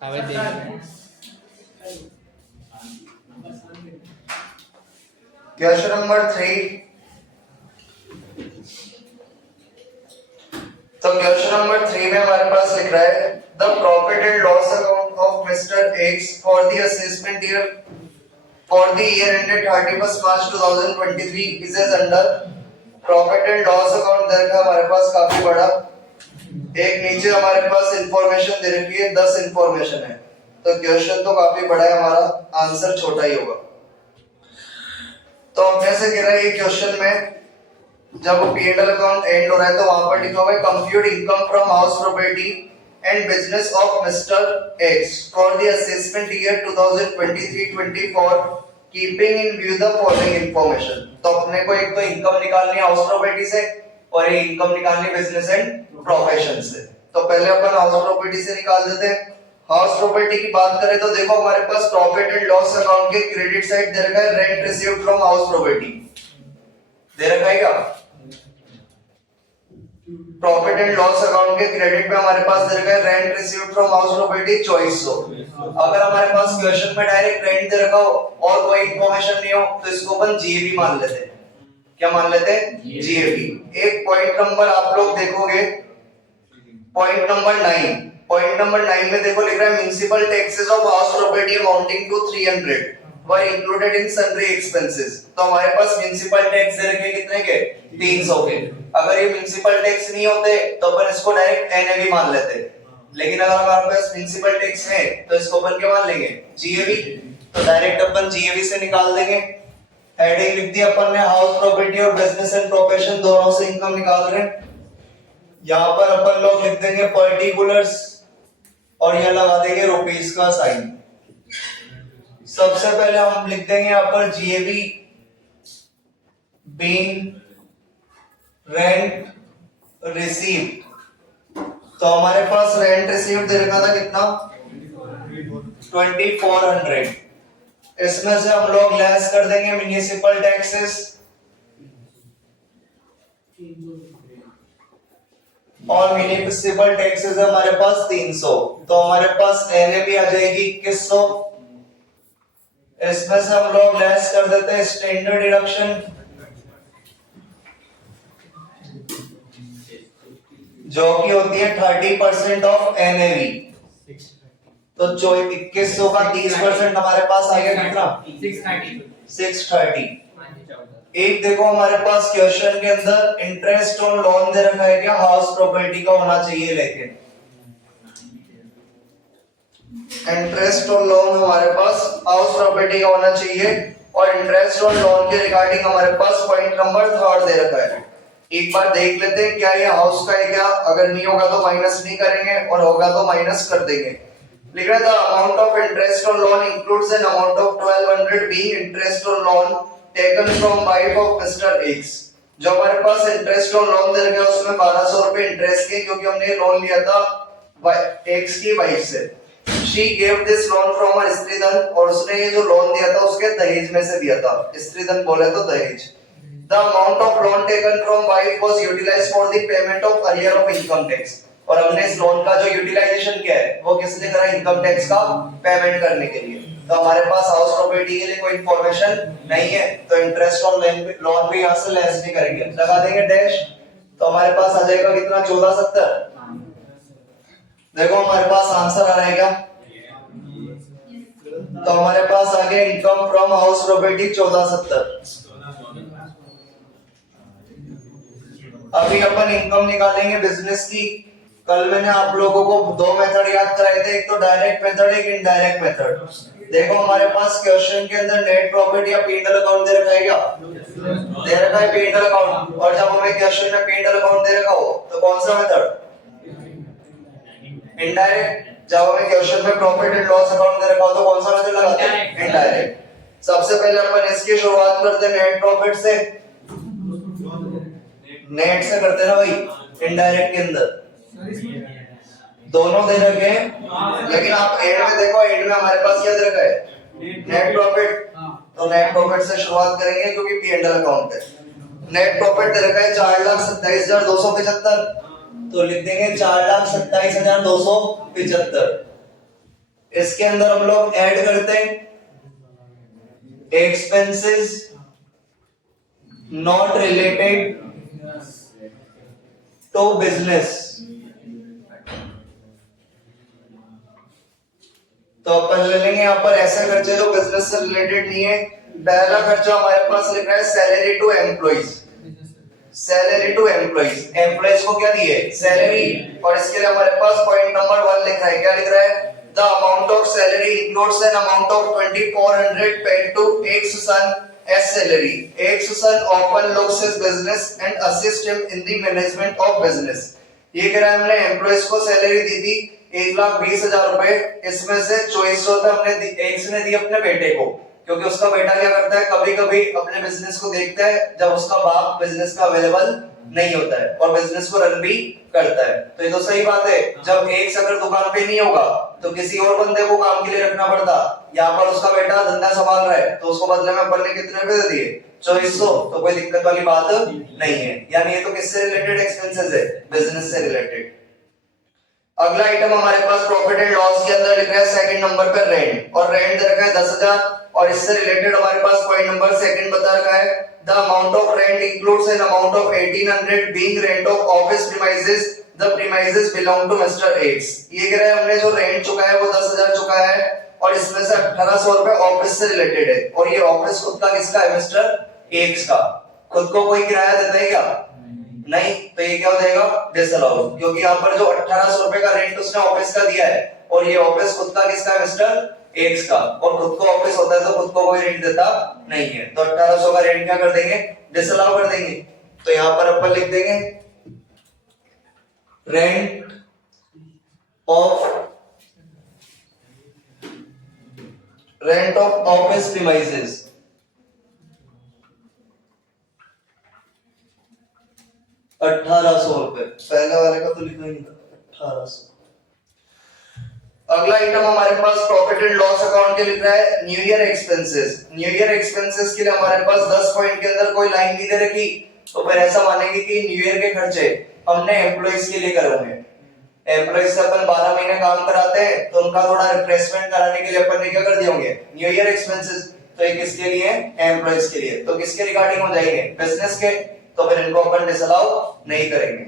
हमें देख question number 3। तो क्वेश्चन नंबर 3 में हमारे पास लिख रहा है the profit and loss account of Mister X for the assessment year for the year ended 31 March 2023 is as under. Profit and loss account दे रखा है हमारे पास काफी बड़ा। एक नीचे हमारे पास इंफॉर्मेशन दे रखी है, 10 इंफॉर्मेशन है, तो क्वेश्चन तो काफी बड़ा है, हमारा आंसर छोटा ही होगा। तो अब कैसे कह रहा है ये क्वेश्चन में, जब P&L अकाउंट एंड हो रहा है तो वहां पर लिखा हुआ है compute income from house property and business of Mister X for the assessment year 2023-24 keeping in view the following information. तो अपने को एक तो इनकम निकालनी है हाउस प्रॉपर्टी से और एक इनकम निकालनी बिजनेस एंड प्रोफेशन से। तो पहले अपन हाउस प्रॉपर्टी से निकाल देते हैं। हाउस प्रॉपर्टी की बात करें तो देखो हमारे पास प्रॉफिट एंड लॉस अकाउंट के क्रेडिट साइड दे रखा है rent received from house property दे रखा है क्या। प्रॉफिट एंड लॉस अकाउंट के क्रेडिट में हमारे पास दे रखा है rent received from house property 2400। अगर हमारे पास क्वेश्चन में डायरेक्ट रेंट दे रखा हो और कोई इंफॉर्मेशन नहीं हो तो इसको अपन जीएबी मान लेते हैं। क्या मान लेते हैं? जीएबी। एक पॉइंट नंबर आप लोग देखोगे, पॉइंट नंबर 9। पॉइंट नंबर 9 में देखो लिख रहा है municipal taxes of house property amounting to 300 were included in sundry expenses. तो हमारे पास म्युनिसिपल टैक्स दे रखे कितने के? 300 के। अगर ये म्युनिसिपल टैक्स नहीं होते तो अपन इसको डायरेक्ट एनएवी मान लेते, लेकिन अगर हमारे पास म्युनिसिपल टैक्स है तो इसको अपन क्या मान लेंगे? जीएवी। तो डायरेक्ट अपन जीएवी से निकाल देंगे। हेडिंग लिख दी अपन ने हाउस प्रॉपर्टी और बिजनेस एंड प्रोफेशन दोनों से इनकम निकाल रहे हैं। यहां पर अपन लोग लिख देंगे पर्टिकुलर्स और यहां लगा देंगे रुपीस का साइन। सबसे पहले हम लिख देंगे यहां पर जीएबी बीइंग रेंट रिसीव्ड। तो हमारे पास रेंट रिसीव्ड दे रखा था कितना? 2400। इसमें से हम लोग लेस कर देंगे म्युनिसिपल टैक्सेस और म्युनिसिपल टैक्सेस है हमारे पास 300। तो हमारे पास एनएबी आ जाएगी 2100। इसमें से हम लोग लेस कर देते हैं स्टैंडर्ड डिडक्शन जो कि होती है 30% ऑफ एनएवी। तो 2100 का 30% हमारे पास आ गया कितना? 630। एक देखो हमारे पास क्वेश्चन के अंदर इंटरेस्ट ऑन लोन दे रखा है क्या हाउस प्रॉपर्टी का होना चाहिए, लेकिन इंटरेस्ट ऑन लोन हमारे पास हाउस प्रॉपर्टी का होना चाहिए और इंटरेस्ट ऑन लोन के रिगार्डिंग हमारे पास पॉइंट नंबर 3 दे रखा है। एक बार देख लेते हैं क्या ये हाउस का है क्या। अगर नहीं होगा तो माइनस नहीं करेंगे और होगा तो माइनस कर देंगे। लिख रहा था amount of interest on loan includes an amount of 1200 being interest on loan taken from wife of Mister x. जो हमारे पास इंटरेस्ट ऑन लोन दे रखा है उसमें 1200 रुपए इंटरेस्ट के, क्योंकि हमने लोन लिया था एक्स की वाइफ से। She gave this loan from her स्त्रीधन, और उसने ये जो लोन दिया था उसके दहेज में से दिया था। स्त्रीधन बोले तो दहेज। The amount of loan taken from wife was utilized for the payment of arrear of income tax। और हमने इस लोन का जो यूटिलाइजेशन किया है वो किस लिए करा? इनकम टैक्स का पेमेंट करने के लिए। तो हमारे पास हाउस प्रॉपर्टी के लिए कोई इंफॉर्मेशन नहीं है, तो इंटरेस्ट ऑन लोन भी यहाँ से लेस नहीं करेंगे, लगा देंगे डैश। तो हमारे पास आ जाएगा कितना? 1470। देखो हमारे पास आंसर आ रहेगा। तो हमारे पास आ गया इनकम फ्रॉम हाउस प्रॉपर्टी 1470। अभी अपन इनकम निकालेंगे बिजनेस की। कल मैंने आप लोगों को दो मेथड याद कराए थे, एक तो डायरेक्ट मेथड, एक इनडायरेक्ट मेथड। देखो हमारे पास क्वेश्चन के अंदर नेट प्रॉफिट या P&L अकाउंट दे रखा है क्या? दे रखा है P&L अकाउंट। और जब हमें क्वेश्चन में P&L अकाउंट दे रखा हो तो कौन सा मेथड? इनडायरेक्ट। जब हमें क्वेश्चन में प्रॉफिट एंड लॉस अकाउंट दे रखा हो तो कौन सा मेथड लगाते हैं? इनडायरेक्ट। सबसे पहले अपन इसकी शुरुआत करते हैं नेट प्रॉफिट से। नेट से करते हैं ना भाई, इनडायरेक्ट के अंदर दोनों दे रखे हैं, लेकिन आप एंड में देखो, एंड में हमारे पास क्या दे रखा है? Net profit. तो नेट प्रॉफिट से शुरुआत करेंगे क्योंकि P&L अकाउंट है। नेट प्रॉफिट दे रखा है 4,27,275। तो लिख देंगे 4,27,275। इसके अंदर हम लोग ऐड करते हैं expenses not related to business. तो अपन ले लेंगे यहाँ पर ऐसे खर्चे जो बिजनेस से रिलेटेड नहीं है। पहला खर्चा हमारे पास लिख रहा है salary to employees. Salary to employees, employees को क्या दिए? सैलरी। और इसके लिए हमारे पास पॉइंट नंबर 1 लिख रहा है। क्या लिख रहा है? The amount of salary includes an amount of 2400 paid to X son as salary. X son often looks his business and assist him in the management of business. ये कह रहा है हमने एम्प्लॉइज को सैलरी दी थी 1,20,000 रुपए, इसमें से 2400 रुपए हमने एक्स ने दी अपने बेटे को, क्योंकि उसका बेटा क्या करता है, कभी कभी अपने बिजनेस को देखता है जब उसका बाप बिजनेस का अवेलेबल नहीं होता है और बिजनेस को रन भी करता है। तो ये तो सही बात है, जब एक से अगर दुकान पे नहीं होगा तो किसी और बंदे को काम के लिए रखना पड़ता। यहाँ पर उसका बेटा धंधा संभाल रहा है तो उसको बदले में अपन ने कितने रुपए दे दिए? 2400। तो कोई दिक्कत वाली बात नहीं है। यानी ये तो किससे रिलेटेड एक्सपेंसेस है? बिजनेस से रिलेटेड। अगला आइटम हमारे पास प्रॉफिट एंड लॉस के अंदर लिख रहा है सेकंड नंबर पर रेंट, और रेंट दे रखा है 10,000। और इससे रिलेटेड हमारे पास पॉइंट नंबर सेकंड बता रखा है the amount of rent includes an amount of 1800 being rent of office premises, the premises belong to mister X. ये कह रहा है हमने जो रेंट चुका है वो 10,000 चुका है और इसमें से 1800 रुपए ऑफिस से रिलेटेड है, और ये ऑफिस खुद का किसका है? मिस्टर एक्स का। खुद को कोई किराया देता है क्या? नहीं। तो ये क्या हो जाएगा? डिसअलाउड, क्योंकि यहाँ पर जो 1800 रुपए का रेंट उसने ऑफिस का दिया है और ये ऑफिस खुद का किसका है? मिस्टर एक्स का। और खुद को ऑफिस होता है तो खुद को कोई रेंट देता नहीं है, तो 1800 का रेंट क्या कर देंगे? डिसअलाउ कर देंगे। तो यहाँ पर अपन लिख देंगे रेंट ऑफ ऑफिस प्रीमाइसेस। ₹1800। पहले वाले का तो लिखना ही नहीं था, 1800। अगला आइटम हमारे पास प्रॉफिट एंड लॉस अकाउंट के लिख रहा है new year expenses. New year expenses के लिए हमारे पास 10 पॉइंट के अंदर कोई लाइन नहीं दे रखी, तो फिर ऐसा मानेंगे कि न्यू ईयर के खर्चे हमने एम्प्लॉइज के लिए करे होंगे। एम्प्लॉइज से अपन 12 महीने काम कराते हैं तो उनका थोड़ा रिफ्रेशमेंट कराने के लिए अपन ने क्या कर दिए होंगे? New year expenses. तो ये किसके लिए है? एम्प्लॉइज के लिए। तो किसके रिगार्डिंग हो जाएंगे? बिजनेस के। तो फिर इनको अपन डिसअलाउ नहीं करेंगे।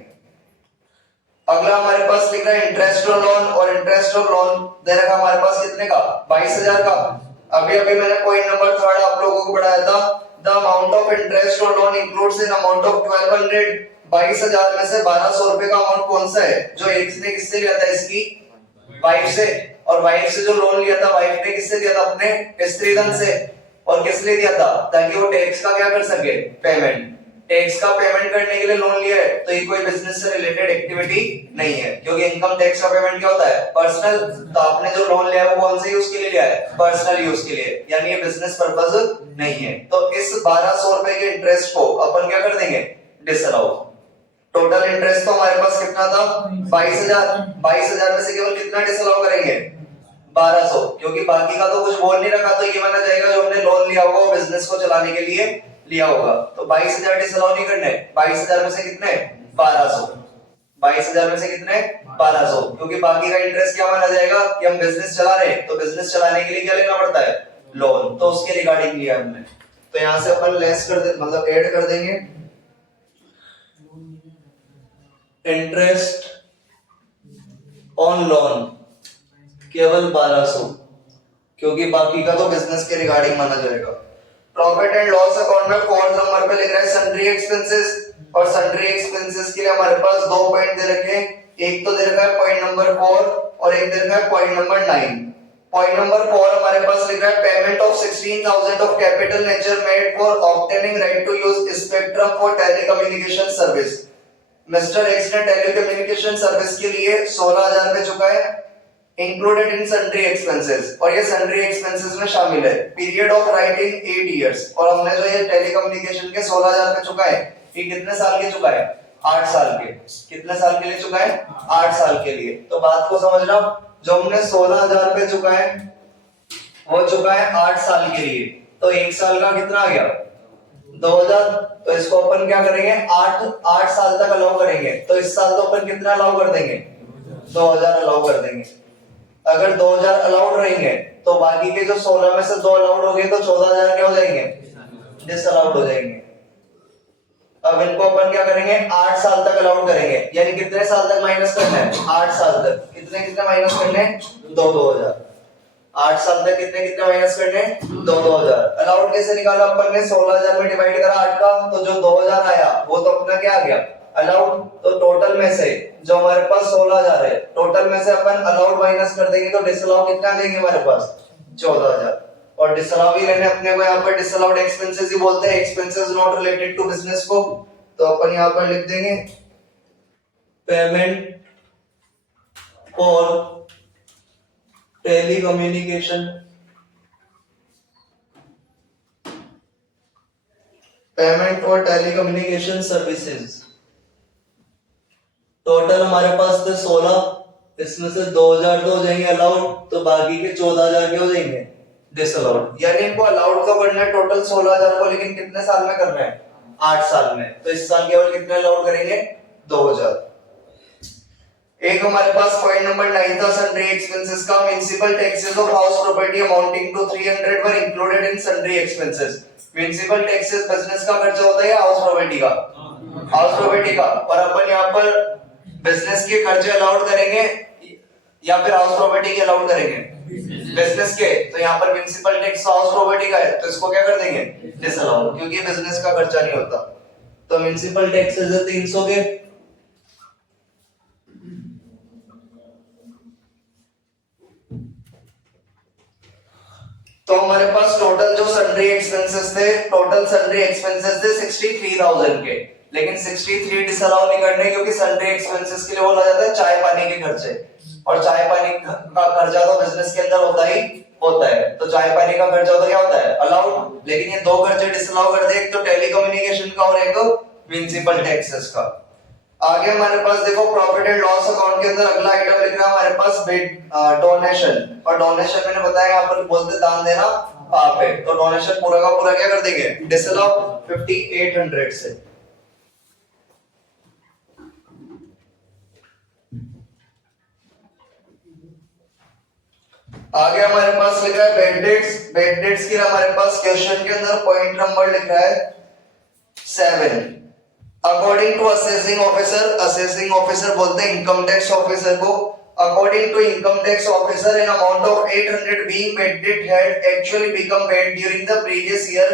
अगला हमारे पास लिख रहा है इंटरेस्ट ऑन लोन, और इंटरेस्ट ऑन लोन दे रखा हमारे पास कितने का? 22,000 का। अभी मैंने पॉइंट नंबर 3 आप लोगों को पढ़ाया था the amount of interest on loan includes an amount of 1200। 22,000 में से 1200 रुपए का अमाउंट कौन सा है? जो एक ने किससे लिया था? इसकी वाइफ से। और वाइफ से जो लोन लिया था, वाइफ ने किससे लिया था? अपने स्त्रीधन से। और किस लिए दिया था? ताकि वो टैक्स का क्या कर सके? पेमेंट। टैक्स का पेमेंट करने के लिए लोन लिया है, तो ये कोई बिजनेस से रिलेटेड एक्टिविटी नहीं है, क्योंकि इनकम टैक्स का पेमेंट क्या होता है? पर्सनल। तो आपने जो लोन लिया है वो कौन से यूज के लिए लिया है? पर्सनल यूज के लिए, यानी ये बिजनेस पर्पस नहीं है। तो इस 1200 रुपए के इंटरेस्ट को अपन क्या कर देंगे? डिसअलाउ। टोटल इंटरेस्ट तो हमारे पास कितना था? 22,000। 22,000 में से केवल कितना डिसअलाउ करेंगे? 1200, क्योंकि बाकी का तो कुछ बोल नहीं रखा, तो ये माना जाएगा जो हमने लोन लिया होगा वो बिजनेस को चलाने के लिए लिया होगा। तो 22,000 डिसअलाउ नहीं करने। 22,000 में से कितने? 1200। 22,000 में से कितने? 1200, क्योंकि बाकी का इंटरेस्ट क्या माना जाएगा कि हम बिजनेस चला रहे हैं, तो बिजनेस चलाने के लिए क्या लेना पड़ता है? लोन। तो उसके रिगार्डिंग लिया हमने। तो यहां से अपन लेस कर दे, मतलब ऐड कर देंगे इंटरेस्ट ऑन लोन केवल 1200, क्योंकि बाकी का तो बिजनेस के रिगार्डिंग माना जाएगा। प्रॉफिट एंड लॉस अकाउंट में 4th नंबर पे लिख रहा है सन्ड्री एक्सपेंसेस, और सन्ड्री एक्सपेंसेस के लिए हमारे पास 2 पॉइंट दे रखे हैं। एक तो दे रखा है पॉइंट नंबर 4 और एक दे रखा है पॉइंट नंबर 9। पॉइंट नंबर 4 हमारे पास लिख रहा है payment of 16,000 of capital nature made for obtaining right to use spectrum for telecommunication service. Mister X ने टेलीकम्युनिकेशन सर्विस के लिए 16,000 रुपए चुका है, इंक्लूडेड इन सन्ड्री एक्सपेंसेस, और ये सन्ड्री एक्सपेंसेस में शामिल है। पीरियड ऑफ राइटिंग 8 इयर्स, और हमने जो ये टेलीकम्युनिकेशन के 16,000 रुपए चुका है, ये कितने साल के चुका है? 8 साल के। कितने साल के लिए चुका है? 8 साल के लिए। तो बात को समझना, जो हमने 16,000 रुपए चुका है वो चुका है 8 साल के लिए, तो 1 साल का कितना आ गया? 2,000। तो इसको अपन क्या करेंगे? 8 साल तक अलाउ करेंगे, तो इस साल तो अपन कितना अलाउ कर देंगे? 2,000 अलाउ कर देंगे। अगर 2000 अलाउड रहेंगे तो बाकी के जो 16 में से 2 अलाउड हो गए तो 14000 क्या हो जाएंगे, डिसअलाउड हो जाएंगे। अब इनको अपन क्या करेंगे, 8 साल तक अलाउड करेंगे, यानी कितने साल तक माइनस करना है, 8 साल तक। कितने कितने माइनस करने हैं, 2-2000। 8 साल तक कितने कितने माइनस करने हैं, 2-2000। अलाउड कैसे निकाला अपन ने, 16000 में डिवाइड करा 8 का, तो जो 2000 आया वो तो अपना क्या आ गया, अलाउड। तो टोटल में से जो हमारे पास 16000 है, टोटल में से अपन अलाउड माइनस कर देंगे तो डिसअलाउ कितना देंगे हमारे पास, 14000। और डिसअलाउ ही रहने अपने को, यहाँ पर डिसअलाउड एक्सपेंसेस ही बोलते हैं, expenses not related to business को। तो अपन यहाँ पर लिख देंगे payment for telecommunication, payment for telecommunication services. Total हमारे पास थे 16, इसमें से 2000 तो हो जाएंगे अलाउड, तो बाकी के 14000 के हो जाएंगे डिसअलाउड। यानी इनको अलाउड तो करना है टोटल 16000 को, लेकिन कितने साल में करना है, 8 साल में। तो इस साल केवल कितने अलाउड करेंगे, 2000। एक हमारे पास पॉइंट नंबर 9 था सन्ड्री एक्सपेंसेस का। Municipal taxes of house property amounting to 300 were included in sundry expenses. Municipal taxes business का खर्चा होता है या हाउस प्रॉपर्टी का, हाउस प्रॉपर्टी का। और अपन यहाँ पर बिजनेस के खर्चे अलाउड करेंगे या फिर हाउस प्रॉपर्टी के अलाउड करेंगे, बिजनेस के। तो यहाँ पर म्युनिसिपल टैक्स हाउस प्रॉपर्टी का है, तो इसको क्या कर देंगे, डिसअलाउड, क्योंकि बिजनेस का खर्चा नहीं होता। तो म्युनिसिपल टैक्सेस है 300 के। तो हमारे पास टोटल जो सन्ड्री एक्सपेंसेस थे, टोटल सन्ड्री एक्सपेंसेस थे 63000 के, लेकिन 63 डिसअलाउ नहीं करने, क्योंकि सन्ड्री एक्सपेंसेस के लिए बोला जाता है चाय पानी के खर्चे, और चाय पानी का खर्चा तो बिजनेस के अंदर होता ही होता है। तो चाय पानी का खर्चा तो क्या होता है, अलाउड। लेकिन ये 2 खर्चे डिसअलाउ कर दे, एक तो टेलीकम्युनिकेशन का और एक म्युनिसिपल टैक्सेस का। आगे हमारे पास देखो प्रॉफिट एंड लॉस अकाउंट के अंदर अगला आइटम लिख रहा है हमारे पास डोनेशन। और डोनेशन मैंने बताया यहाँ पर बोलते दान देना पाप है, तो डोनेशन पूरा का पूरा क्या कर देंगे, डिसअलाउ 5800 से। आगे हमारे पास लिख रहा है बेड डेट्स। बेड डेट्स के लिए हमारे पास क्वेश्चन के अंदर पॉइंट नंबर लिख रहा है 7। According to assessing officer, assessing officer बोलते हैं इनकम टैक्स ऑफिसर को। According to income tax officer, an amount of 800 being paid had actually become paid during the previous year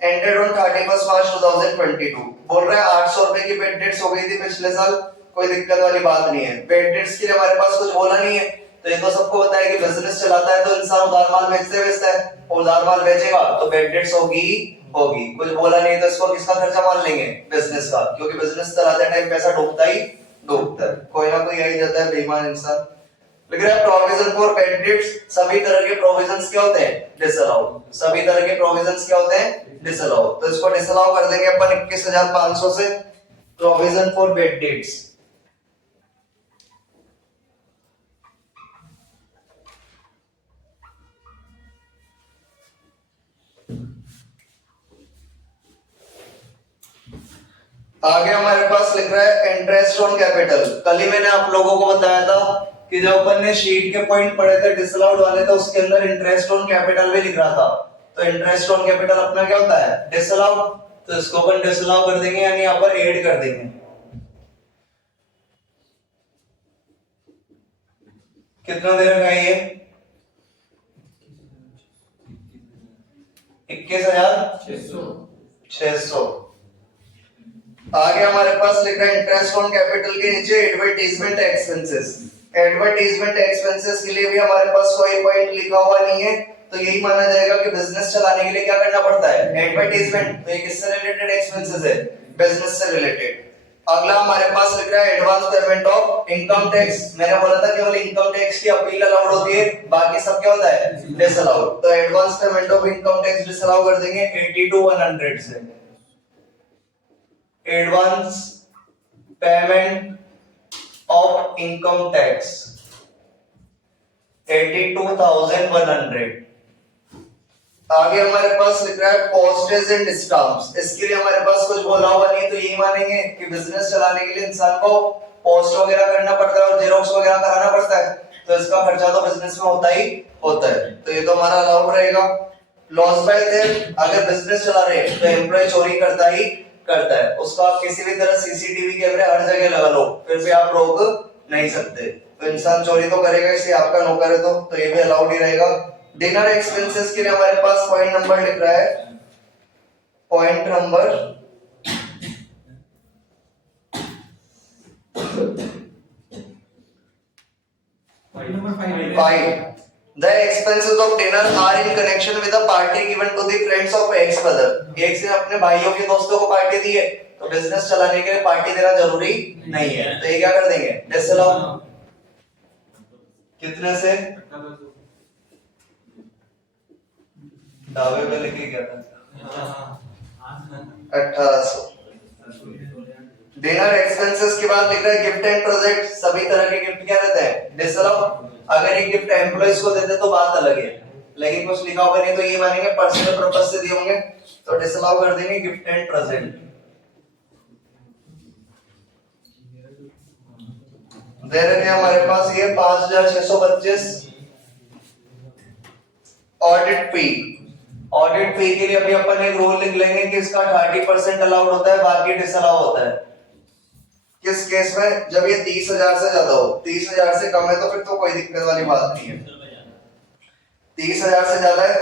ended on 31st March 2022। बोल रहा है 800 रुपए की bad debts हो गई थी पिछले साल, कोई दिक्कत वाली बात नहीं है। बेड डेट्स के लिए हमारे पास कुछ बोला नहीं है, तो ये तो सबको पता है कि बिजनेस चलाता है तो इंसान उधार माल बेचता है, उधार माल बेचेगा तो बेड डेट्स होगी। कुछ बोला नहीं तो इसको किसका खर्चा मान लेंगे, बिजनेस का, क्योंकि बिजनेस चलाते टाइम पैसा डूबता ही डूबता है, कोई ना कोई यही जाता है बेईमान इंसान। लिख रहा है प्रोविजन फॉर बेड डेट्स, सभी तरह के प्रोविजंस क्या होते हैं, डिसअलाउ। सभी तरह के प्रोविजंस क्या होते हैं, डिसअलाउ। तो इसको डिसअलाउ कर देंगे अपन 21500 से, प्रोविजन फॉर बेड डेट्स। आगे हमारे पास लिख रहा है इंटरेस्ट ऑन कैपिटल। कल ही मैंने आप लोगों को बताया था कि जब अपन ने शीट के पॉइंट पढ़े थे डिसअलाउड वाले, तो उसके अंदर इंटरेस्ट ऑन कैपिटल भी लिख रहा था। तो इंटरेस्ट ऑन कैपिटल अपना क्या होता है, डिसअलाउड। तो इसको अपन डिसअलाउ कर देंगे, यानी यहाँ पर ऐड कर देंगे। कितना दे रखा है ये, 21600। आगे हमारे पास लिखा है इंटरेस्ट ऑन कैपिटल के नीचे एडवर्टाइजमेंट एक्सपेंसेस। एडवर्टाइजमेंट एक्सपेंसेस के लिए भी हमारे पास कोई पॉइंट लिखा हुआ नहीं है, तो यही माना जाएगा कि बिजनेस चलाने के लिए क्या करना पड़ता है, एडवर्टाइजमेंट। तो ये किससे रिलेटेड एक्सपेंसेस है, बिजनेस से रिलेटेड। अगला हमारे पास लिख रहा है advance payment of income tax. मैंने बोला था केवल इनकम टैक्स की अपील अलाउड होती है, बाकी सब क्या होता है, डिसअलाउड। तो advance payment of income tax disallow कर देंगे 80 to 100 से। Advance payment of income tax 82,100। आगे हमारे पास लिख रहा है पोस्टेज एंड स्टाम्प्स। इसके लिए हमारे पास कुछ बोला हुआ नहीं, तो यही मानेंगे कि बिजनेस चलाने के लिए इंसान को पोस्ट वगैरह करना पड़ता है और जेरोक्स वगैरह कराना पड़ता है। तो इसका खर्चा तो बिजनेस में होता ही होता है, तो ये तो हमारा अलाउड रहेगा। लॉस बाय डेथ, अगर बिजनेस चला रहे हैं तो एम्प्लॉय चोरी करता ही करता है, उसको आप किसी भी तरह सीसीटीवी कैमरे हर जगह लगा लो, फिर भी आप रोक नहीं सकते। तो इंसान चोरी तो करेगा, इसलिए आपका नौकर है तो ये भी अलाउड ही रहेगा। डिनर एक्सपेंसेस के लिए हमारे पास पॉइंट नंबर लिख रहा है, point number 5. The expenses of dinner are in connection with the party given to the friends of ex brother. एक से अपने भाइयों के दोस्तों को पार्टी दी है, तो बिजनेस चलाने के लिए पार्टी देना जरूरी नहीं है, तो ये क्या कर देंगे, डिसअलाउ। कितने से? दावे पे लिखे क्या था, 1800। डिनर एक्सपेंसेस के बाद लिख रहा है गिफ्ट एंड प्रोजेक्ट, सभी तरह के गिफ्ट क्या रहते हैं, डिसअलाउ। अगर ये गिफ्ट एम्प्लॉइज को देते तो बात अलग है, लेकिन कुछ लिखा होगा नहीं तो ये मानेंगे पर्सनल पर्पस से दिए होंगे, तो डिसअलाउ कर देंगे गिफ्ट एंड प्रेजेंट। दे रहे हैं हमारे पास ये 5625 ऑडिट फी। ऑडिट फी के लिए अभी अपन एक रूल लिख लेंगे कि इसका 30% अलाउड होता है, बाकी डिसअलाउ होता है। किस केस में, जब ये 30,000 से ज्यादा हो, 30,000 से कम है तो फिर तो कोई दिक्कत वाली बात नहीं है। 30,000 से ज्यादा है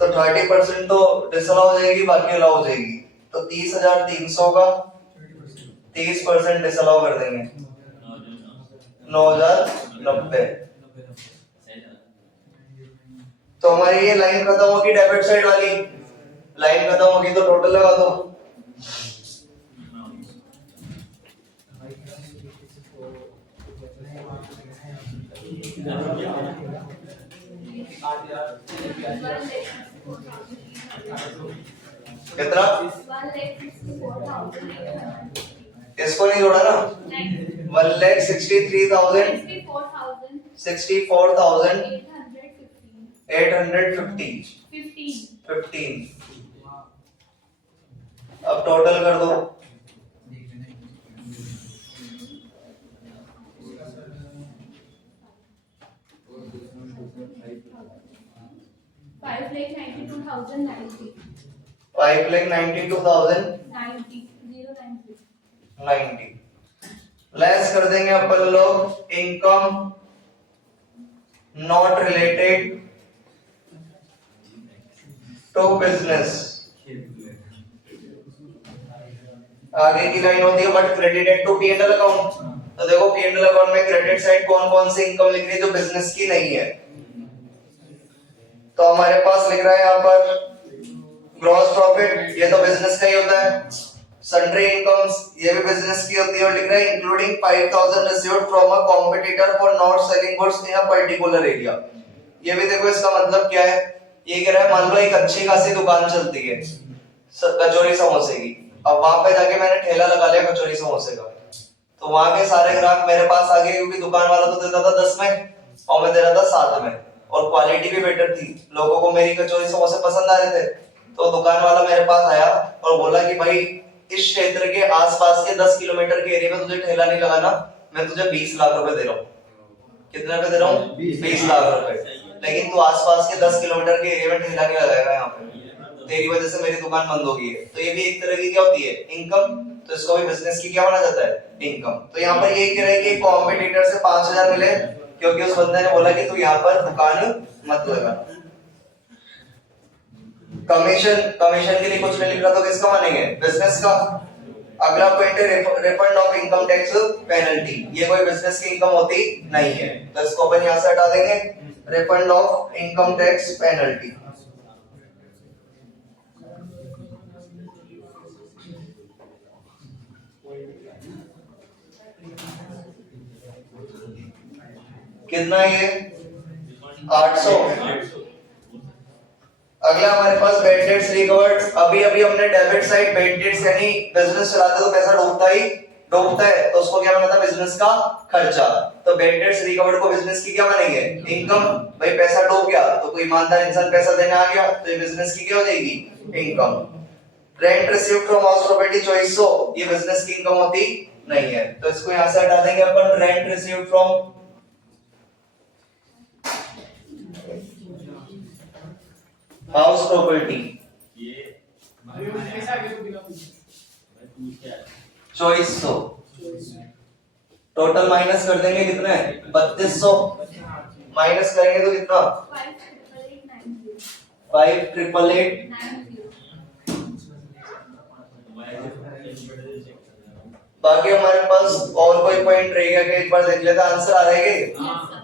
तो 30% तो डिसअलाउ हो जाएगी, बाकी अलाउ हो जाएगी। तो 30,300 का 30% डिसअलाउ कर देंगे, 9,090। तो हमारी ये लाइन खत्म होगी, डेबिट साइड वाली लाइन खत्म होगी, तो टोटल लगा दो। कितना? इसको नहीं जोड़ा ना, 1,63,815। अब टोटल कर दो, $5,92,090। लेस कर देंगे अपन लोग income not related to business. आगे की लाइन होती है but credited to P&L account. तो देखो P&L अकाउंट में क्रेडिट साइड कौन कौन सी इनकम लिख रही है जो बिजनेस की नहीं है। तो हमारे पास लिख रहा है यहाँ पर ग्रॉस प्रॉफिट, ये तो बिजनेस का ही होता है। सन्ड्री इनकम्स, ये भी बिजनेस की होती है, और लिख रहा है including 5,000 received from a competitor for not selling goods in a particular area. ये भी देखो इसका मतलब क्या है, ये कह रहा है मान लो एक अच्छी खासी दुकान चलती है कचौरी समोसे की, अब वहां पे जाके मैंने ठेला लगा लिया कचौरी समोसे का, तो वहां के सारे ग्राहक मेरे पास आ गए, क्योंकि दुकान वाला तो देता था 10 में और मैं दे रहा था 7 में, और क्वालिटी भी बेटर थी, लोगों को मेरी कचौरी समोसे पसंद आ रहे थे। तो दुकान वाला मेरे पास आया और बोला कि भाई इस क्षेत्र के आसपास के 10 किलोमीटर के एरिया में तुझे ठेला नहीं लगाना, मैं तुझे 20 लाख रुपए दे रहा हूँ। कितने रुपए दे रहा हूँ? 20 लाख रुपए। लेकिन तू आसपास के 10 किलोमीटर के एरिया में ठेला नहीं लगाएगा यहाँ पे, तेरी वजह से मेरी दुकान बंद होगी। तो ये भी एक तरह की क्या होती है, इनकम। तो इसको भी बिजनेस की क्या माना जाता है, इनकम। तो यहाँ पर ये कह रहा है कि कॉम्पिटिटर से 5,000 मिले, क्योंकि उस बंदे ने बोला कि तू यहाँ पर दुकान मत लगा। कमीशन के लिए कुछ नहीं लिख रहा, तो किसका मानेंगे, बिजनेस का। अगला पॉइंट है refund of income tax penalty, ये कोई बिजनेस की इनकम होती नहीं है, तो इसको अपन यहाँ से हटा देंगे, refund of income tax penalty. कितना ये 800। अगला हमारे पास बेड डेट्स रिकवर्ड। अभी हमने डेबिट साइड बेड डेट्स यानी बिजनेस चलाते तो पैसा डूबता है, तो उसको क्या माना था, बिजनेस का खर्चा। तो बेड डेट्स रिकवर्ड को बिजनेस की क्या मानेंगे, इनकम। भाई पैसा डूब गया तो कोई ईमानदार इंसान पैसा देने आ गया, तो ये बिजनेस की क्या हो जाएगी, income. Rent received from house property 2400, ये बिजनेस की इनकम होती नहीं है, तो इसको यहां से हटा देंगे अपन। Rent received from house property choice 100 total minus कर देंगे कितना है 3200 माइनस करेंगे तो कितना 5888 बाकी हमारे पास और कोई पॉइंट रहेगा कि एक बार देख लेते आंसर आ रहेगा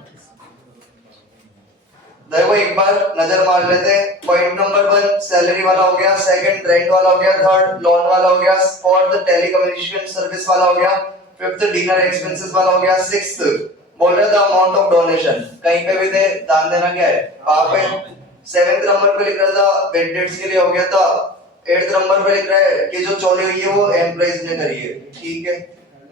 देखो एक बार नजर मार लेते हैं पॉइंट नंबर 1 सैलरी वाला हो गया सेकंड रेंट वाला हो गया थर्ड लोन वाला हो गया फोर्थ टेलीकम्युनिकेशन सर्विस वाला हो गया फिफ्थ डिनर एक्सपेंसेस वाला हो गया सिक्स्थ बोल रहे द अमाउंट ऑफ डोनेशन कहीं पे भी दे दान देना क्या है पाप है सेवेंथ नंबर पे लिख रहा था बेड डेट्स के लिए हो गया था एट्थ नंबर पे लिख रहा है कि जो चोरी हुई है वो एम्प्लॉइज ने करी है ठीक है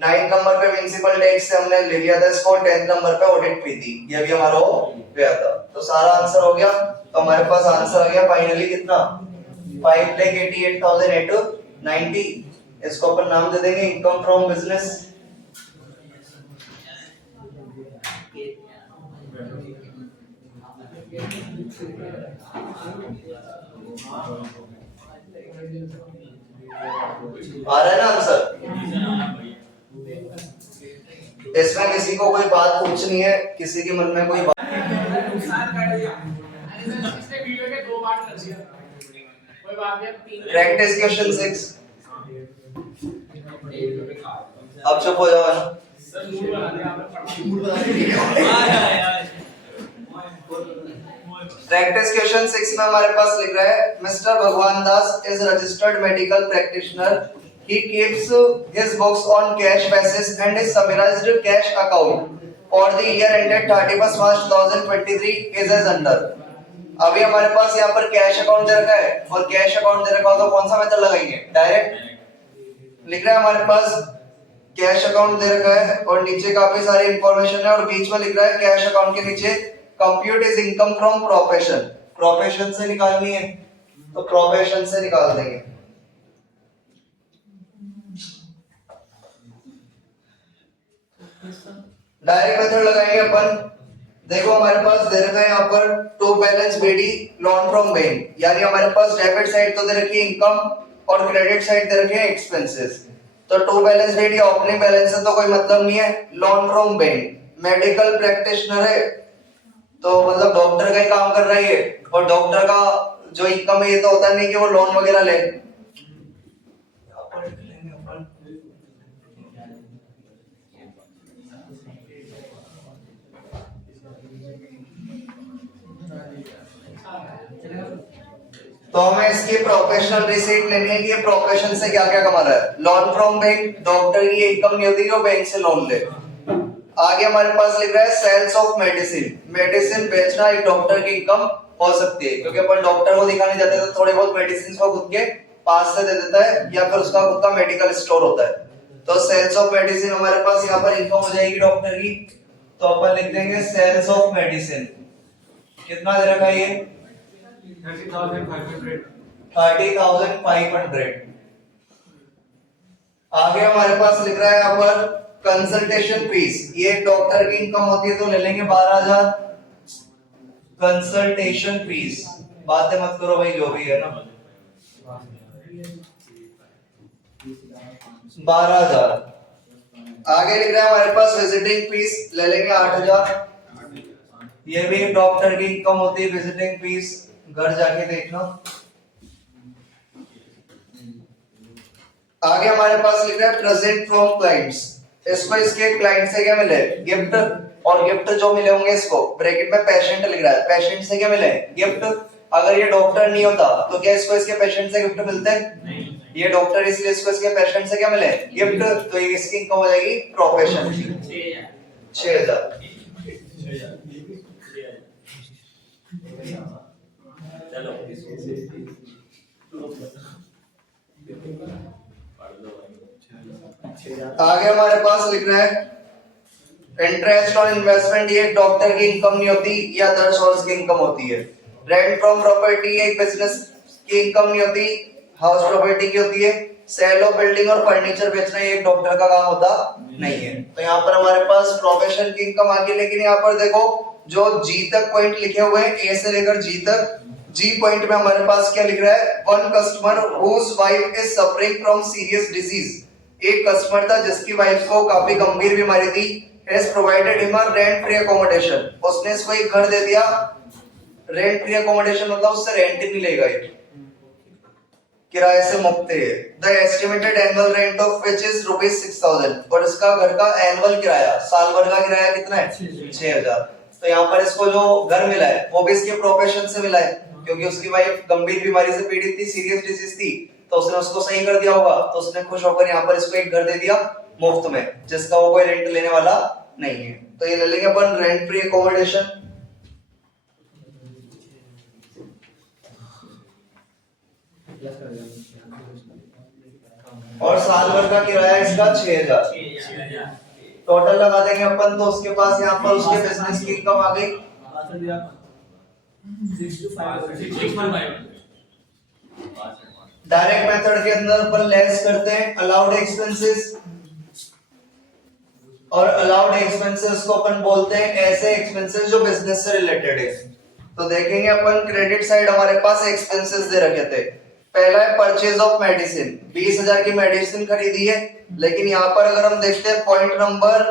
नाइन्थ नंबर पे म्युनिसिपल टैक्स से हमने ले लिया था इसको 10th नंबर पे ऑडिट फी थी ये भी हमारा हो गया था तो सारा आंसर हो गया तो हमारे पास आंसर आ गया फाइनली कितना 5,88,890 इसको अपन नाम दे देंगे इनकम फ्रॉम बिजनेस आ रहा है ना आंसर इसमें किसी को कोई बात पूछनी है किसी के मन में कोई बात प्रैक्टिस क्वेश्चन 6 अब चुप हो जाओ ना प्रैक्टिस क्वेश्चन 6 में हमारे पास लिख रहा है Mister Bhagwan Das is registered medical practitioner he keeps his books on cash basis and his summarized cash account for the year ended 31st March 2023 is as under अभी हमारे पास यहाँ पर कैश अकाउंट दे रखा है और कैश अकाउंट दे रखा हो तो कौन सा मेथड लगाएंगे डायरेक्ट लिख रहा है हमारे पास कैश अकाउंट दे रखा है और नीचे काफी सारी इंफॉर्मेशन है और बीच में लिख रहा है कैश अकाउंट के नीचे compute is income from profession से निकालनी है तो प्रोफेशन से निकाल देंगे डायरेक्ट मेथड लगाएंगे अपन देखो हमारे पास दे रखा है यहाँ पर to balance BD loan from bank यानी हमारे पास डेबिट साइड तो दे रखी है इनकम और क्रेडिट साइड दे रखे हैं एक्सपेंसेस तो to balance BD opening balance से तो कोई मतलब नहीं है loan from bank medical practitioner है तो मतलब डॉक्टर का ही काम कर रही है और डॉक्टर का जो इनकम है ये तो होता नहीं कि वो लोन वगैरह ले तो हमें इसकी प्रोफेशनल रिसीट लेनी है कि ये प्रोफेशन से क्या क्या कमा रहा है लोन फ्रॉम बैंक डॉक्टर की इनकम नहीं होती कि वो बैंक से लोन ले आगे हमारे पास लिख रहा है सेल्स ऑफ मेडिसिन बेचना एक डॉक्टर की इनकम हो सकती है क्योंकि अपन डॉक्टर को दिखाने जाते हैं तो थोड़े बहुत मेडिसिन को खुद के पास से दे देता है या फिर उसका खुद का मेडिकल स्टोर होता है तो सेल्स ऑफ मेडिसिन हमारे पास यहाँ पर इनकम हो जाएगी डॉक्टर की तो अपन लिख देंगे सेल्स ऑफ मेडिसिन कितना दे रखा है ये 30,500 आगे हमारे पास लिख रहा है यहाँ पर कंसल्टेशन फीस ये डॉक्टर की इनकम होती है तो ले लेंगे 12,000 कंसल्टेशन फीस बातें मत करो भाई जो भी है ना 12,000 आगे लिख रहा है हमारे पास विजिटिंग फीस ले लेंगे 8,000 ये भी डॉक्टर की इनकम होती है विजिटिंग फीस घर जाके देखना आगे हमारे पास लिख रहा है प्रेजेंट फ्रॉम क्लाइंट्स इसको इसके क्लाइंट से क्या मिले गिफ्ट और गिफ्ट जो मिले होंगे इसको ब्रैकेट में पेशेंट लिख रहा है पेशेंट से क्या मिले गिफ्ट अगर ये डॉक्टर नहीं होता तो क्या इसको इसके पेशेंट से गिफ्ट मिलते नहीं ये डॉक्टर इसलिए इसको इसके पेशेंट से क्या मिले गिफ्ट तो ये इसकी इनकम हो जाएगी प्रोफेशन 6,000 आगे हमारे पास लिख रहा है इंटरेस्ट ऑन इन्वेस्टमेंट ये डॉक्टर की इनकम नहीं होती या अदर सोर्स की इनकम होती है रेंट फ्रॉम प्रॉपर्टी एक बिजनेस की इनकम नहीं होती हाउस प्रॉपर्टी की होती है सेल ऑफ बिल्डिंग और फर्नीचर बेचना ये एक डॉक्टर का काम होता नहीं है तो यहाँ पर हमारे पास प्रोफेशन की इनकम आ गई लेकिन यहाँ पर देखो जो जी तक पॉइंट लिखे हुए हैं ए से लेकर जी तक जी पॉइंट में हमारे पास क्या लिख रहा है, one customer whose wife is suffering from serious disease. एक कस्टमर था जिसकी वाइफ को काफी गंभीर बीमारी थी। Has provided him a rent free accommodation, उसने इसको एक घर दे दिया। रेंट फ्री अकोमोडेशन मतलब उससे रेंट ही नहीं लेगा, ये किराए से मुक्त है। The estimated annual rent of which is ₹6000, और इसका घर का एनुअल किराया, साल भर का किराया कितना है, 6000। तो यहाँ पर इसको जो घर मिला है वो भी इसके प्रोफेशन से मिला है, क्योंकि उसकी वाइफ गंभीर बीमारी से पीड़ित थी, सीरियस डिजीज थी, तो उसने उसको सही कर दिया होगा। तो उसने खुश होकर यहाँ पर इसको एक घर दे दिया मुफ्त में, जिसका वो कोई रेंट लेने वाला नहीं है। तो ये ले लेंगे अपन रेंट फ्री अकोमोडेशन। और साल भर का किराया इसका 6000। टोटल लगा देंगे अपन, तो उसके पास यहाँ पर उसके बिजनेस की इनकम आ गई। डायरेक्ट मेथड के अंदर अपन लेस करते हैं अलाउड एक्सपेंसेस, और अलाउड एक्सपेंसेस को अपन बोलते हैं ऐसे एक्सपेंसेस जो बिजनेस से रिलेटेड है। तो देखेंगे अपन क्रेडिट साइड हमारे पास एक्सपेंसेस दे रखे थे। पहला है परचेज ऑफ मेडिसिन, 20,000 की मेडिसिन खरीदी है। लेकिन यहाँ पर अगर हम देखते हैं पॉइंट नंबर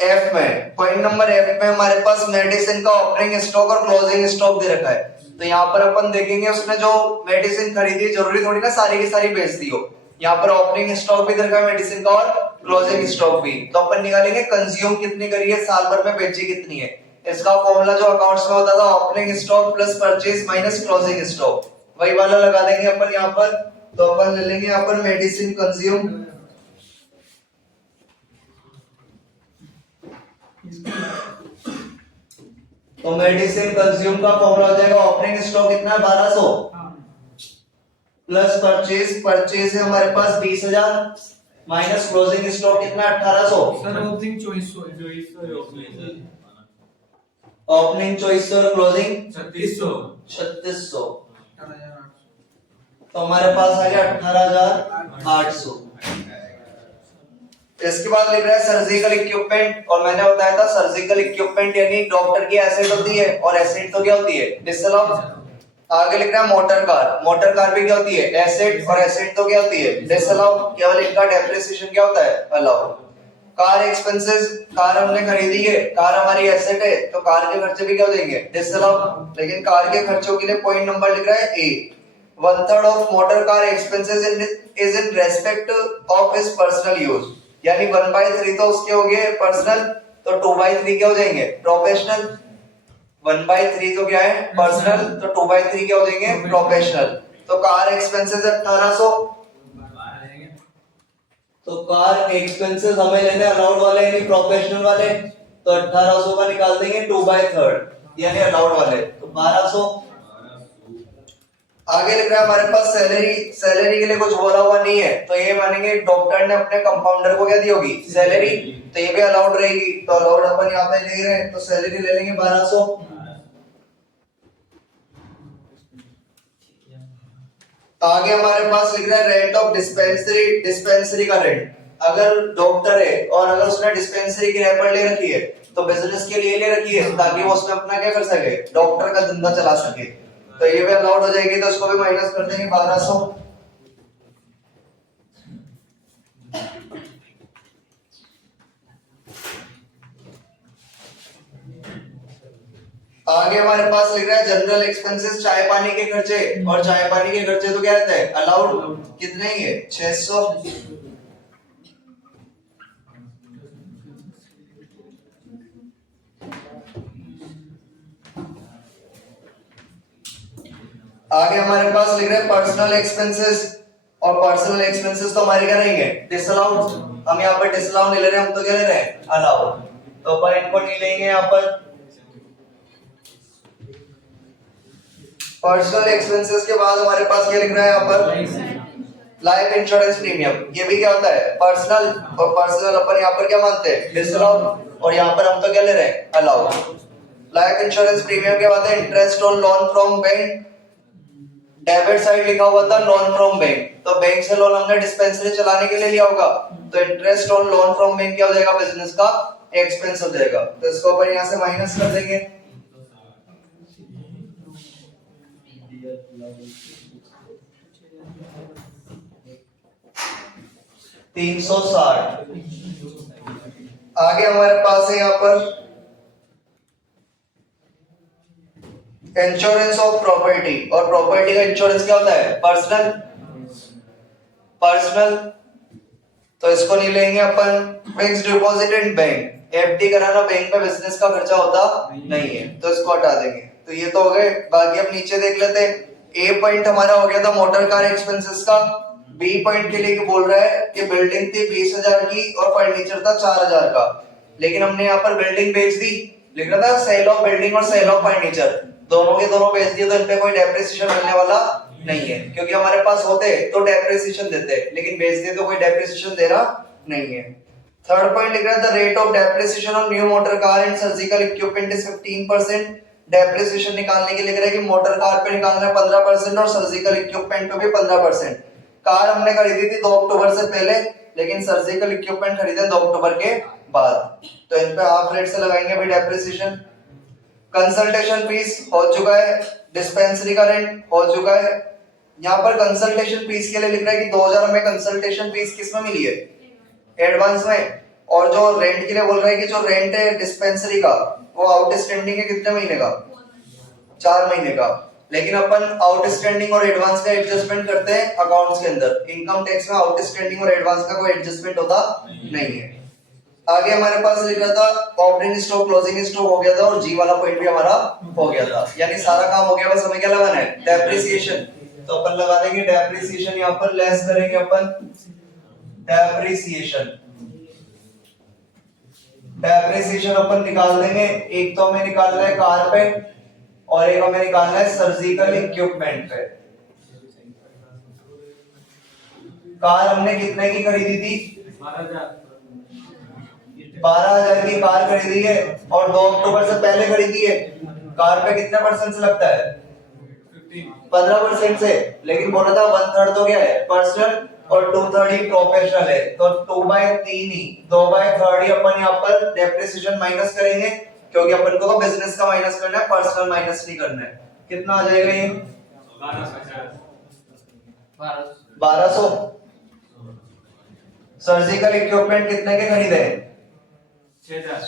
एफ में, पॉइंट नंबर एफ में हमारे पास मेडिसिन का ओपनिंग स्टॉक और क्लोजिंग स्टॉक दे रखा है। तो यहाँ पर अपन देखेंगे उसने जो मेडिसिन खरीदी, जरूरी थोड़ी ना सारी की सारी बेच दी हो, यहाँ पर ओपनिंग स्टॉक भी दे रखा है मेडिसिन का और क्लोजिंग स्टॉक भी। तो अपन निकालेंगे कंज्यूम कितनी करी है, साल भर में बेची कितनी है। इसका फॉर्मूला जो अकाउंट्स में होता था opening stock plus purchase minus closing stock, वही वाला लगा देंगे अपन यहाँ पर। तो अपन ले लेंगे यहाँ पर मेडिसिन कंज्यूम, तो मेडिसिन कंज्यूम का फॉर्मूला हो जाएगा ओपनिंग स्टॉक कितना है 1200 प्लस परचेज है हमारे पास 20,000 माइनस क्लोजिंग स्टॉक कितना 1800। सर ओपनिंग 2400 ओपनिंग 2400 और क्लोजिंग 3600 तो हमारे पास आ गया 18,800। इसके बाद लिख रहा है सर्जिकल इक्विपमेंट, और मैंने बताया था सर्जिकल इक्विपमेंट यानी डॉक्टर की एसेट होती है, और एसेट तो क्या होती है डिसअलाउ। आगे लिख रहा है मोटर कार भी क्या होती है एसेट, और एसेट तो क्या होती है डिसअलाउ, केवल इनका डेप्रिसिएशन क्या होता है अलाउ। कार एक्सपेंसेस, कार हमने खरीदी है, कार हमारी एसेट है, तो कार के खर्चे भी क्या हो जाएंगे डिसअलाउ। लेकिन कार के खर्चों के लिए पॉइंट नंबर लिख रहा है ए, 1/3 of motor car expenses is in respect of his personal use, यानी 1/3 तो उसके हो गए पर्सनल, तो 2/3 क्या हो जाएंगे प्रोफेशनल। 1/3 तो क्या है पर्सनल, तो 2/3 क्या हो जाएंगे प्रोफेशनल। तो कार एक्सपेंसेस 1800, तो कार एक्सपेंसेस हमें लेने अलाउड वाले यानी प्रोफेशनल वाले, तो 1800 का निकाल देंगे 2/3 यानी अलाउड वाले, तो 1200। आगे लिख रहा है हमारे पास सैलरी के लिए कुछ बोला हुआ नहीं है, तो ये मानेंगे डॉक्टर ने अपने कंपाउंडर को क्या दी होगी सैलरी, तो ये भी अलाउड रहेगी। तो अलाउड अपन यहाँ पे ले रहे हैं, तो सैलरी ले लेंगे 1200। आगे हमारे पास लिख रहा है रेंट ऑफ डिस्पेंसरी का रेंट। अगर डॉक्टर है और अगर उसने डिस्पेंसरी किराए पर ले रखी है, तो बिजनेस के लिए ले रखी है ताकि वो उसमें अपना क्या कर सके डॉक्टर का धंधा चला सके, तो ये भी अलाउड हो जाएगी, तो इसको भी माइनस कर देंगे 1200। आगे हमारे पास लिख रहा है जनरल एक्सपेंसेस, चाय पानी के खर्चे, और चाय पानी के खर्चे तो क्या रहता है अलाउड, कितने ही है 600। आगे हमारे पास लिख रहे हैं पर्सनल एक्सपेंसेस, और पर्सनल एक्सपेंसेस तो हमारे क्या रहेंगे डिसअलाउड। हम यहाँ पर डिसअलाउड नहीं ले रहे हैं, हम तो क्या ले रहे हैं अलाउड, तो अपन इनको नहीं लेंगे यहाँ पर। पर्सनल एक्सपेंसेस के बाद हमारे पास क्या लिख रहा है यहाँ पर लाइफ इंश्योरेंस प्रीमियम, ये भी क्या होता है पर्सनल, और पर्सनल अपन यहाँ पर क्या मानते हैं डिसअलाउड, और यहाँ पर हम तो क्या ले रहे हैं अलाउड। लाइफ इंश्योरेंस प्रीमियम के बाद है interest on loan from bank, debit side लिखा हुआ था लोन फ्रॉम बैंक, तो बैंक से लोन हमने डिस्पेंसरी चलाने के लिए लिया होगा, तो interest on loan from bank क्या हो जाएगा बिजनेस का एक्सपेंस हो जाएगा, तो इसको अपन यहाँ से माइनस कर देंगे। ₹360। आगे हमारे पास है यहाँ पर इंश्योरेंस ऑफ प्रॉपर्टी, और प्रॉपर्टी का इंश्योरेंस क्या होता है? पर्सनल। तो इसको नहीं लेंगे अपन। Fixed deposit in bank, FD कराना बैंक में बिजनेस का खर्चा होता नहीं है, तो इसको हटा देंगे। तो ये तो हो गए। बाकी अब नीचे देख लेते हैं। ए पॉइंट हमारा हो गया था मोटर कार एक्सपेंसेस का। बी पॉइंट के लिए बोल रहा है कि बिल्डिंग थी 20,000 की और फर्नीचर था 4,000 का, लेकिन हमने यहाँ पर बिल्डिंग बेच दी। लिख रहा था सेल ऑफ बिल्डिंग और सेल ऑफ फर्नीचर, दोनों के दोनों बेच दिए, तो इन पे कोई डेप्रिसिएशन मिलने वाला नहीं है, क्योंकि हमारे पास होते तो डेप्रिसिएशन देते, लेकिन बेच दिए तो कोई डेप्रिसिएशन दे रहा नहीं है। थर्ड पॉइंट लिख रहा है the rate of depreciation on new motor car and surgical equipment is 15%। Depreciation निकालने के लिए लिख रहा है कि मोटर कार पे निकालना है 15% और सर्जिकल इक्विपमेंट पे भी 15%। कार हमने खरीदी थी 2 अक्टूबर से पहले, लेकिन सर्जिकल इक्विपमेंट खरीदे 2 अक्टूबर के बाद, तो इन पे हाफ रेट से लगाएंगे भाई डेप्रिसिएशन। कंसल्टेशन फीस हो चुका है, डिस्पेंसरी का रेंट हो चुका है। यहाँ पर कंसल्टेशन फीस के लिए लिख रहा है कि 2000 में कंसल्टेशन फीस किसमें मिली है? एडवांस में। और जो रेंट के लिए बोल रहा है कि जो रेंट है डिस्पेंसरी का वो आउटस्टैंडिंग है कितने महीने का? 4 महीने का। लेकिन अपन आउटस्टैंडिंग और एडवांस का एडजस्टमेंट करते हैं अकाउंट्स के अंदर। इनकम टैक्स में आउटस्टैंडिंग और एडवांस का कोई एडजस्टमेंट होता नहीं है। आगे हमारे पास लिख रहा था ओपनिंग स्टॉक, क्लोजिंग स्टॉक हो गया था, और जी वाला पॉइंट भी हमारा हो गया था, यानी सारा काम हो गया। बस हमें क्या लगाना है? डेप्रिसिएशन। तो अपन लगा देंगे डेप्रिसिएशन, यहाँ पर लेस करेंगे अपन डेप्रिसिएशन। डेप्रिसिएशन अपन निकाल देंगे। एक तो हमें निकालना है कार पे और एक हमें निकालना है सर्जिकल इक्विपमेंट पे। कार हमने कितने की खरीदी थी? 12,000 की कार खरीदी है और 2 अक्टूबर से पहले खरीदी है। कार पे कितने परसेंट से लगता है? 15% से। लेकिन बोला था 1/3 तो क्या है? पर्सनल और 2/3 ही प्रोफेशनल है, तो 2/3 ही 2/3 ही अपन यहाँ पर डेप्रिसिएशन माइनस करेंगे, क्योंकि अपन को तो बिजनेस का माइनस करना है, पर्सनल माइनस नहीं करना है। कितना आ जाएगा ये? 1200। सर्जिकल इक्विपमेंट कितने के खरीदे? 6,000।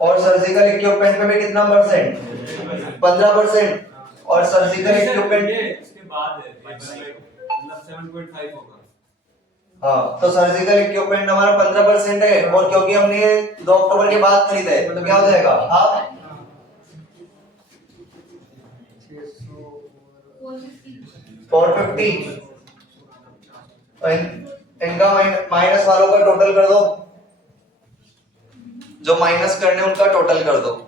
और सर्जिकल इक्विपमेंट पे भी कितना परसेंट? 15%। और सर्जिकल इक्विपमेंट इसके बाद है मतलब 7.5 होगा। हाँ, तो सर्जिकल इक्विपमेंट हमारा 15% है, और क्योंकि हमने ये 2 अक्टूबर के बाद खरीदा है, तो क्या हो जाएगा? आप 450। इनका माइनस वालों का टोटल कर दो, जो माइनस करने उनका टोटल कर दो।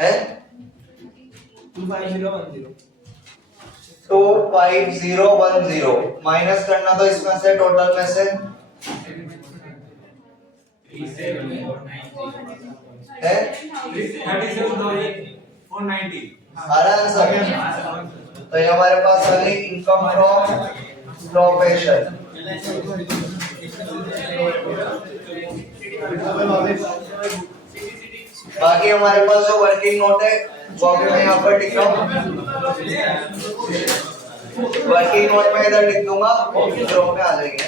है 25010 माइनस करना, तो इसमें से टोटल में से है 37,490। आंसर। तो ये हमारे पास आ गई इनकम फ्रॉम प्रोफेशन। बाकी हमारे पास जो वर्किंग नोट है वो भी मैं यहाँ पर लिख रहा हूँ। वर्किंग नोट में इधर लिख दूंगा, ड्रॉप में आ जाएंगे।